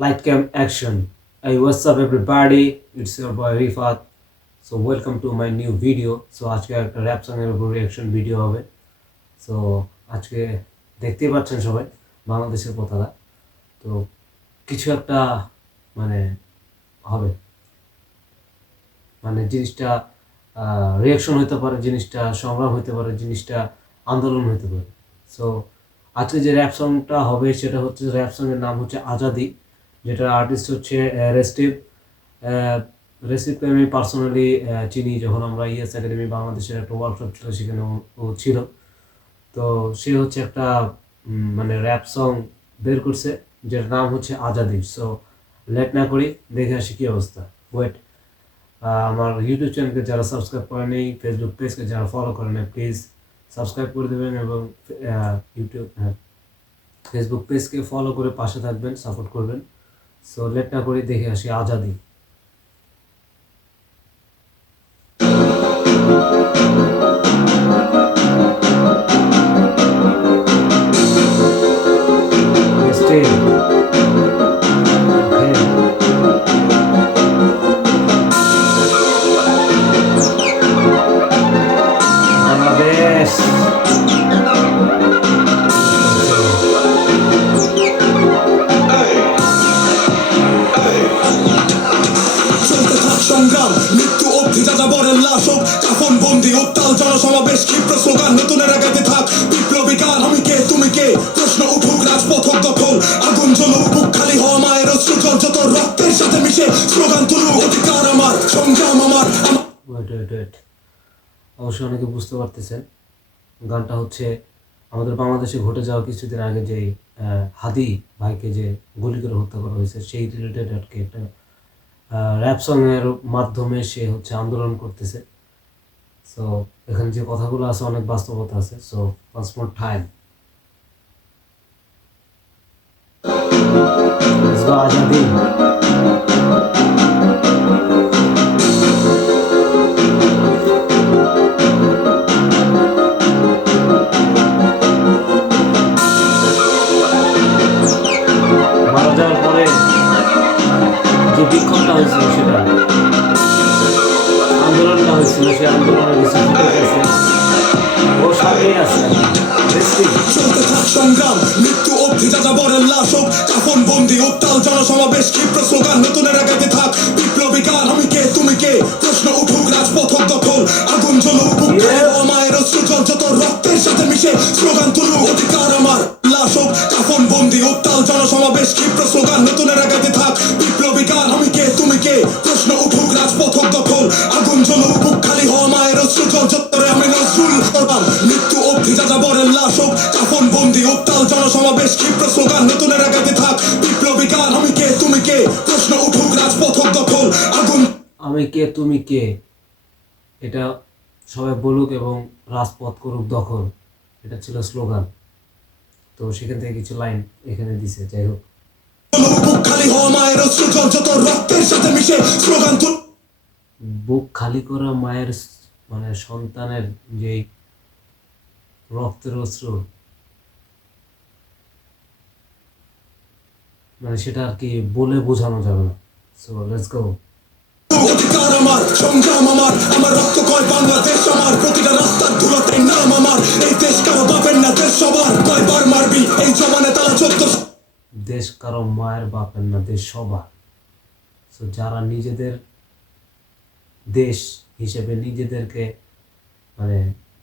Light cam action. Hey, what's up everybody? It's your boy Rifat. So welcome to my new video. So আজকে একটা rap song এর উপর reaction video হবে। So আজকে দেখতেই পাচ্ছেন সবাই বাংলাদেশের পতাকা। তো কিছু একটা মানে হবে, মানে জিনিসটা রিঅ্যাকশন হতে পারে, জিনিসটা সংগ্রাম হতে পারে, জিনিসটা আন্দোলন হতে পারে। সো আজকে যে র্যাপ সংটা হবে সেটা হচ্ছে, র্যাপ সং এর নাম হচ্ছে আজাদি, যেটা আর্টিস্ট হচ্ছে রেস্টিভ। রেসিপকে আমি পার্সোনালি চিনি, যখন আমরা ইএস একাডেমি বাংলাদেশের একটা ওয়ার্কশপ ছিল সেখানে ও ছিল। তো সে হচ্ছে একটা মানে র্যাপ সং বের করছে যেটার নাম হচ্ছে আজাদি। সো লেট না করি দেখে আসি কি অবস্থা। ওয়েট, আমার ইউটিউব চ্যানেলকে যারা সাবস্ক্রাইব করেনি, ফেসবুক পেজকে যারা ফলো করেন প্লিজ সাবস্ক্রাইব করে দেবেন, এবং ইউটিউব ফেসবুক পেজকে ফলো করে পাশে থাকবেন, সাপোর্ট করবেন। সো লেট না করি দেখে আসি আজাদি। বাংলাদেশ সংগ্রাম, মৃত্যু অবধি যাযাবরের লাশ হোক, কাফন বন্দি উত্তাল জনসমাবেশ, ক্ষিপ্র স্লোগান নতুনের আগাতে থাক, বিপ্লবী গান আমি কে তুমি কে, প্রশ্ন উঠুক রাজপথক দখল, আগুন জ্বলুক বুক খালি হওয়া মায়ের অশ্রু জল যত রক্তের সাথে মিশে, স্লোগান তুলুক অধিকার আমার, সংগ্রাম আমার। অবশ্যই অনেকে বুঝতে পারতেছেন গানটা হচ্ছে আমাদের বাংলাদেশে ঘটে যাওয়া কিছুদিন আগে যে হাদি ভাইকে যে গুলি করে হত্যা করা হয়েছে সেই রিলেটেড আর কি একটা র্যাপ সং এর মাধ্যমে সে হচ্ছে আন্দোলন করতেছে। সো এখানে যে কথাগুলো আছে অনেক বাস্তবতা আছে। So once more time, let's go Azadi. মারা যাওয়ার পরে যে বিক্ষোভটা হয়েছিল, সেটা আন্দোলনটা হয়েছিল, সেই আন্দোলনের কিছু আছে, ও সামনেই আছে। চলতে থাক সংগ্রাম, মৃত্যু অবধি যাযাবরের লাশ হোক, কাফন বন্দি উত্তাল জনসমাবেশ, ক্ষিপ্র স্লোগান নতুনের আগাতে থাক, বিপ্লবী গান আমি কে তুমি কে, প্রশ্ন উঠুক রাজপথক দখল, আগুন জ্বলুক বুক খালি হওয়া মায়ের অশ্রু জল যত রক্তের সাথে মিশে, স্লোগান তুলুক অধিকার আমার, লাশ হোক কাফন বন্দি উত্তাল জনসমাবেশ, ক্ষিপ্র স্লোগান নতুনের আগাতে থাক, বিপ্লবী গান আমি কে তুমি কে, প্রশ্ন উঠুক রাজপথক দখল, আগুন জ্বলুক বুক খালি হওয়া মায়ের অশ্রু জল যত আমি নজরুল করলাম, মৃত্যু অবধি যাযাবরের লাশ হোক, কাফন বন্দি উত্তাল জনসমাবেশ, ক্ষিপ্র স্লোগান নতুনের আগাতে থাক, বিপ্লবী গান আমি কে তুমি কে, প্রশ্ন উঠুক রাজপথক দখল, আগুন আমি কে তুমি কে, এটা সবাই বলুক এবং রাজপথ করুক দখল, এটা ছিল স্লোগান। তো সেখান থেকে কিছু লাইন এখানে দিছে। যাই হোক, বুক খালি হওয়া মায়ের অশ্রু জল যত রক্তের সাথে মিশে, স্লোগান বুক খালি করা মায়ের মানে সন্তানের যে রক্তের অশ্রু, মানে সেটা আর কি বলে বোঝানো যাবে না। So let's go. অধিকার আমার, সংগ্রাম আমার, আমার রক্ত কয় বাংলাদেশ আমার, প্রতিটা রাস্তার ধুলাতে নাম আমার, এই দেশ কারো বাপের না দেশ সবার, কয়বার মারবি এই জমানে তারা 14। দেশ কারো মায়ের বাপের না দেশ সবার। সো যারা নিজেদের দেশ হিসেবে নিজেদেরকে মানে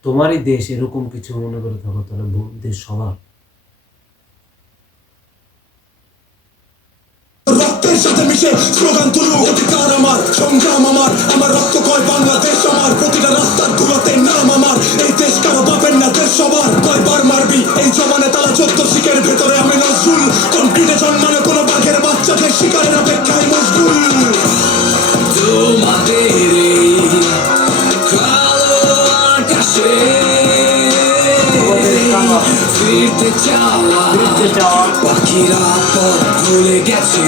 তোমারই দেশ এরকম কিছু মনে করে থাকো, তাহলে দেশ সবার। রক্তের সাথে মিশে স্লোগান তুলুক অধিকার আমার, সংগ্রাম আমার, আমার রক্ত কয় বাংলাদেশ আমার, প্রতিটা রাস্তার ধুলাতে নাম আমার, এই দেশ কারো বাপের না দেশ সবার, কয়বার মারবি এই জমানে তারা 14 শিকের ভেতরে আমি নজরুল, কনক্রিটে জন্মানো কোনো বাঘের বাচ্চাদের শিকারের অপেক্ষায় মশগুল, তোমাদের এই কালো আকাশে ফিরতে চাওয়া পাখিরা পথ ভুলে গেছে।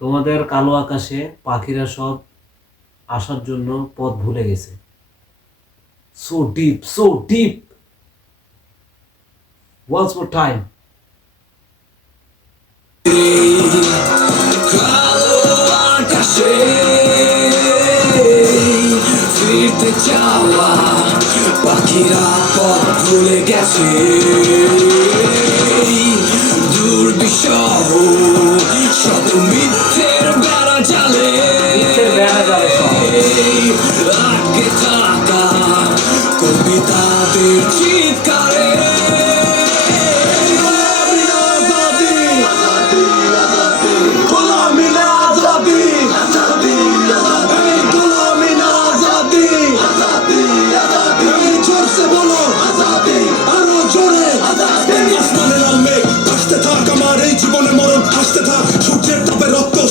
তোমাদের কালো আকাশে পাখিরা সব আসার জন্য পথ ভুলে গেছে। So deep, so deep. Once more time. কালো আকাশে ফিরতে চাওয়া পাখিরা পথ ভুলে গেছে, দুর্বিষহ শত মিথ্যের বেড়া জালে আটকে থাকা কবিতাদের চিৎকারে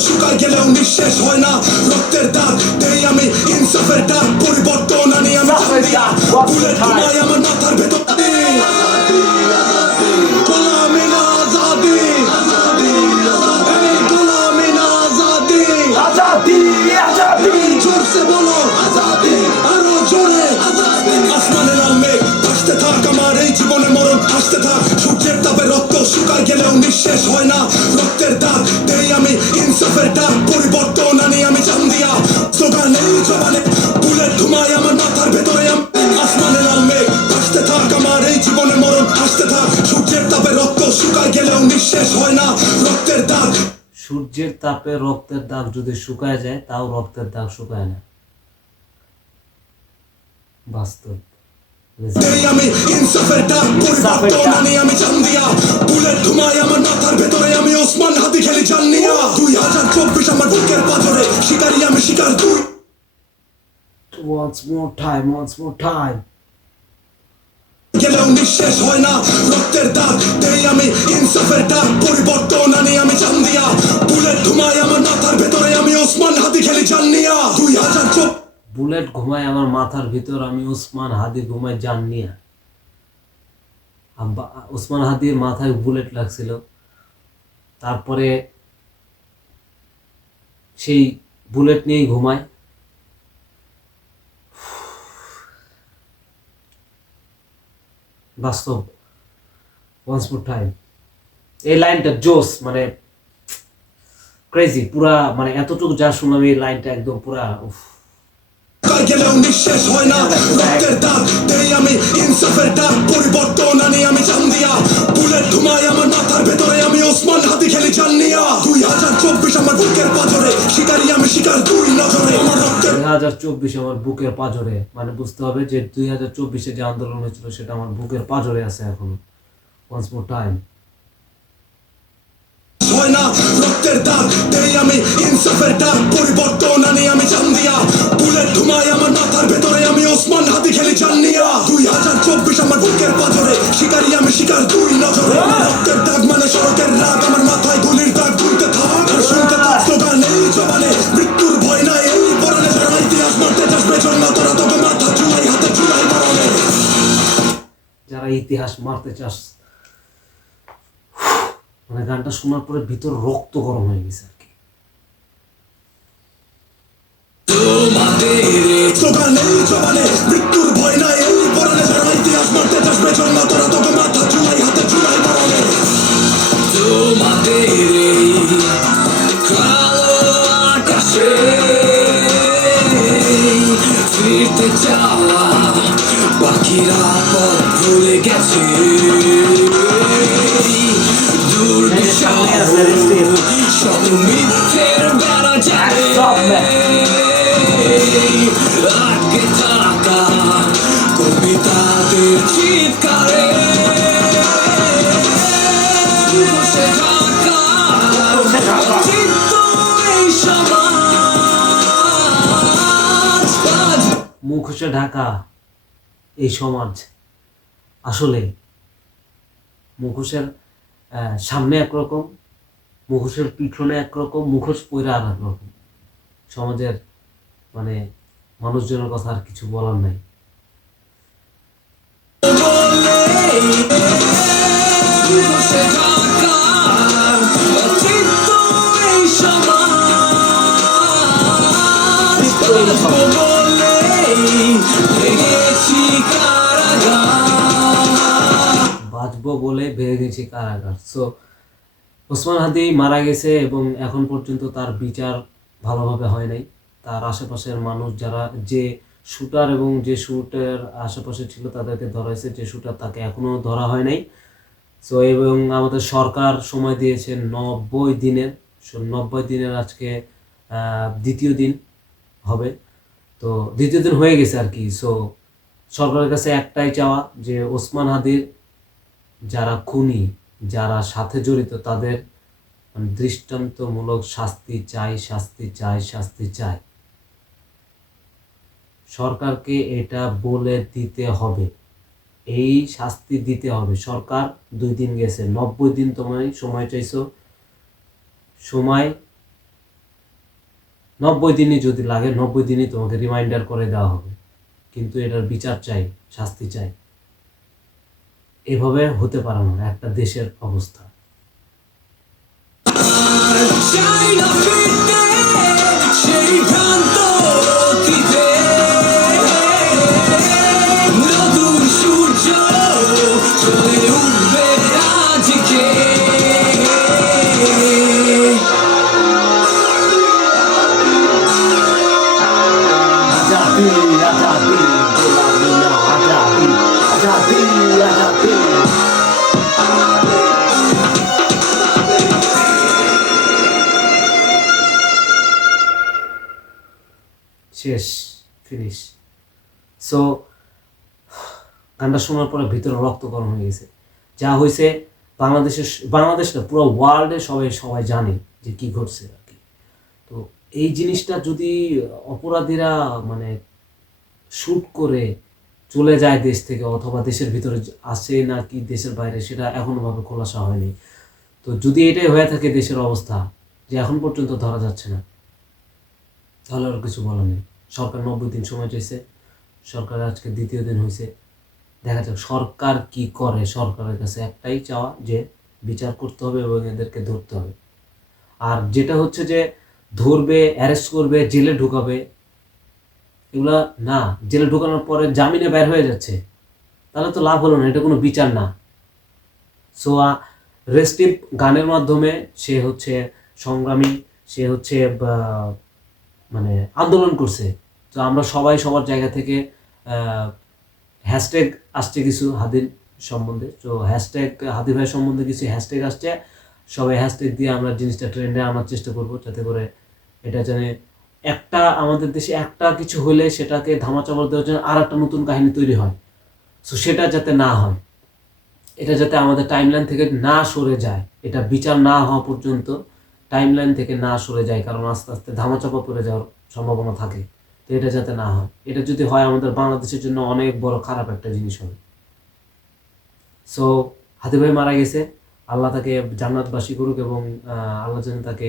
শুকায় গেলেও নিঃশেষ হয় না রক্তের দাগ, দেই আমি ইনসাফের ডাক, পরিবর্তন আনি আমি বুলেট ঘুমাই আমার মাথার ভেতর। গোলামি না আজাদি, গোলামি না আজাদি, আজাদি আজাদি জোরসে বলো আজাদি, আরো জোরে আজাদি। আসমানের লাল মেঘ আসতে থাক, আমার এই জীবনে মরণ আসতে থাক, সূর্যের তাপে রক্ত শুকায় গেলেও নিঃশেষ হয় না রক্তের দাগ, দেই আমি ইনসাফের ডাক, পরিবর্তন আনি আমি চান্দিয়া, স্লোগান এই জবানে বুলেট ঘুমাই আমার মাথার ভেতরে। আসমানে লাল মেঘ আসতে থাক, আমার এই জীবনে মরণ আসতে থাক, সূর্যের তাপে রক্ত শুকায় গেলেও নিঃশেষ হয় না রক্তের দাগ। সূর্যের তাপে রক্তের দাগ যদি শুকায় যায় তাও রক্তের দাগ শুকায় না, বাস্তব। আমি ইনসাফের ডাক, পরিবর্তন আনি আমি চান্দিয়া, বুলেট ঘুমাই আমার মাথার ভেতরে, আমি ওসমান হাতি খেলি জান্নিয়া। 2024 আমার বুকের পাথরে শিকারি আমি শিকার তুই। Once more time, once more time. গেলেও নিঃশেষ হয় না রক্তের দাগ, দেই আমি ইনসাফের ডাক, পরিবর্তন আনি আমি চান্দিয়া, বুলেট ঘুমাই আমার মাথার ভেতরে, আমি ওসমান হাতি খেলি জান্নিয়া। 2024 বুলেট ঘুমায় আমার মাথার ভিতর, আমি ওসমান হাদি ঘুমায় জান্নিয়া। ওসমান হাদির মাথায় বুলেট লাগছিল, তারপরে সেই বুলেট নিয়েই ঘুমায়। বাস্তব। ওয়ান্স মোর টাইম, এই লাইনটা জোস, মানে ক্রেজি পুরা, মানে এতটুকু যা শুনলাম এই লাইনটা একদম পুরা উফ। গেলেও নিঃশেষ হয় না রক্তের দাগ, দেই আমি ইনসাফের ডাক, পরিবর্তন আনি আমি চান্দিয়া, বুলেট ঘুমাই আমার মাথার ভেতরে, আমি ওসমান হাতি খেলি জান্নিয়া। 2024 আমার বুকের পাথরে শিকারি আমি শিকার দুই নজরে, আমার রক্তের 2024 আমার বুকের পাঁজরে, মানে বুঝতে হবে যে 2024 যে আন্দোলন হয়েছিল সেটা আমার বুকের পাঁজরে আছে এখনো। Once more time. হয় না রক্তের দাগ, দেই আমি ইনসাফের ডাক, পরিবর্তন আনি আমি চান্দিয়া, বুলেট ঘুমাই আমার মাথার ভেতরে, আমি ওসমান হাতি খেলি জান্নিয়া। 2024 আমার বুকের পাথরে শিকারি আমি শিকার দুই নজরে, আমার রক্তের দাগ মানে সড়কের রাগ, আমার মাথায় গুলির দাগ গুলতে থাক, আর শুনতে থাক স্লোগান এই জবানে, মৃত্যুর ভয় নাই এই পরনে, যারা ইতিহাস মারতে চাস বেজন না তোরা, তোকে মাথা চুলাই হাতে চুলাই মরণে। যারা ইতিহাস মারতে চাস, মানে গানটা শোনার পরে ভিতর রক্ত গরম হয়ে গেছে আর কি। স্লোগান এই জবানে, মৃত্যুর ভয় নাই এই পরনে, যারা ইতিহাস মারতে চাস বেজন না তোরা, তোকে মাথা চুলাই হাতে চুলাই মরণে। তোমাদের এই কালো আকাশে ফিরতে চাওয়া পাখিরা পথ ভুলে গেছে, দুর্বিষহ শত মিথ্যের বেড়া জালে আটকে থাকা কবিতাদের চিৎকারে বসে থাকা চিত্ত এই সমাজ, মুখোশে ঢাকা এই সমাজ। আসলে মুখোশের সামনে একরকম, মুখোশের পিছনে একরকম, মুখোশ পইরা আর এক রকম। সমাজের মানে মানুষজনের কথা আর কিছু বলার নাই। বসে থাকা চিত্ত এই সমাজ, বাজবো বাঁচবো বলে ভেঙেছি কারাগার। সো ওসমান হাদি মারা গেছে এবং এখন পর্যন্ত তার বিচার ভালোভাবে হয় নাই। তার আশেপাশের মানুষ যারা, যে শুটার এবং যে শুটের আশেপাশে ছিল তাদেরকে ধরা হয়েছে, যে শুটার তাকে এখনো ধরা হয় নাই। সো এবং আমাদের সরকার সময় দিয়েছে 90 দিনের। সো 90 দিনের আজকে দ্বিতীয় দিন হবে, তো দ্বিতীয় দিন হয়ে গেছে আর কি। সো সরকারের কাছে একটাই চাওয়া যে ওসমান হাদির যারা খুনি, যারা সাথে জড়িত তাদের মানে দৃষ্টান্তমূলক শাস্তি চাই, শাস্তি চাই, শাস্তি চাই। সরকারকে এটা বলে দিতে হবে, এই শাস্তি দিতে হবে। সরকার 2 দিন গেছে, 90 দিন তোমায় সময় চাইছো, সময় 90 দিনই যদি লাগে 90 দিনই তোমাকে রিমাইন্ডার করে দেওয়া হবে, কিন্তু এটার বিচার চাই, শাস্তি চাই। এভাবে হতে পারে না একটা দেশের অবস্থা। চাই না ফিরতে সেই ভ্রান্ত অতীতে, নতুন সূর্য চলে উঠবে আজকে। আজাদি আজাদি গোলামি না, আজাদি আজাদি আজাদি। শেষ, ফিনিশ। সো গানটা শোনার পরে ভিতরে রক্ত গরম হয়ে গেছে। যা হয়েছে বাংলাদেশ না, পুরো ওয়ার্ল্ডে সবাই জানে যে কি ঘটছে আর কি। তো এই জিনিসটা যদি অপরাধীরা মানে শুট করে চলে যায় দেশ থেকে, অথবা দেশের ভিতরে আসে না কি দেশের বাইরে, সেটা এখনো ভাবে খোলাসা হয়নি। তো যদি এটাই হয়ে থাকে দেশের অবস্থা, যে এখন পর্যন্ত ধরা যাচ্ছে না, তাহলে আর কিছু বলার নেই। সরকার 90 দিন সময় চাইছে, সরকার আজকে দ্বিতীয় দিন হয়েছে। দেখা যাক সরকার কি করে। সরকারের কাছে একটাই চাওয়া যে বিচার করতে হবে এবং এদেরকে ধরতে হবে। আর যেটা হচ্ছে যে ধরবে, অ্যারেস্ট করবে, জেলে ঢুকাবে, এগুলা না, জেলে ঢুকানোর পরে জামিনে বের হয়ে যাচ্ছে, তাহলে তো লাভ হলো না, এটা কোনো বিচার না। সো রেস্টিভ গানের মাধ্যমে সে হচ্ছে সংগ্রামী, সে হচ্ছে মানে আন্দোলন করছে। তো আমরা সবাই সবার জায়গা থেকে হ্যাশট্যাগ আসছে কিছু হাদির সম্বন্ধে, তো হ্যাশট্যাগ হাদি ভাই সম্বন্ধে কিছু হ্যাশট্যাগ আসছে, সবাই হ্যাশট্যাগ দিয়ে আমরা জিনিসটা ট্রেন্ডে আনার চেষ্টা করব, যাতে করে এটা জানে একটা আমাদের দেশে একটা কিছু হলে সেটাকে ধামাচাপা দেওয়ার জন্য আর একটা নতুন কাহিনী তৈরি হয়। সো সেটা যাতে না হয়, এটা যাতে আমাদের টাইমলাইন থেকে না সরে যায়, এটা বিচার না হওয়া পর্যন্ত টাইমলাইন থেকে না সরে যায়, কারণ আস্তে আস্তে ধামাচাপা পড়ে যাওয়ার সম্ভাবনা থাকে। তো এটা যাতে না হয়, এটা যদি হয় আমাদের বাংলাদেশের জন্য অনেক বড় খারাপ একটা জিনিস হবে। সো হাদি ভাই মারা গেছে, আল্লাহ তাকে জান্নাতবাসী করুক এবং আল্লাহ যেন তাকে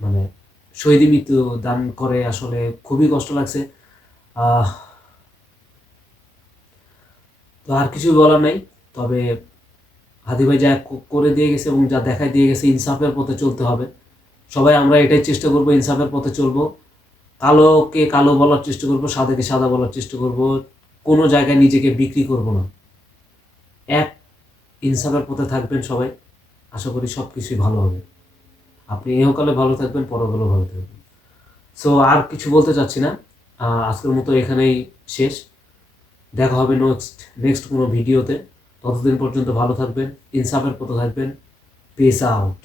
মানে শহীদি মৃত্যু দান করে। আসলে খুবই কষ্ট লাগছে। তো আর কিছু বলার নাই, তবে হাদি ভাই যা করে দিয়ে গেছে এবং যা দেখায় দিয়ে গেছে, ইনসাফের পথে চলতে হবে। সবাই আমরা এটাই চেষ্টা করব, ইনসাফের পথে চলবো, কালোকে কালো বলার চেষ্টা করব, সাদাকে সাদা বলার চেষ্টা করব, কোনো জায়গায় নিজেকে বিক্রি করব না। এক ইনসাফের পথে থাকবেন সবাই, আশা করি সব কিছুই ভালো হবে। আপনি ইহকালে ভালো থাকবেন, পরকালেও ভালো থাকবেন। সো আর কিছু বলতে চাচ্ছি না, আজকের মতো এখানেই শেষ। দেখা হবে নেক্সট কোনো ভিডিওতে। ততদিন পর্যন্ত ভালো থাকবেন, ইনসাফের পথে থাকবেন। Piece out.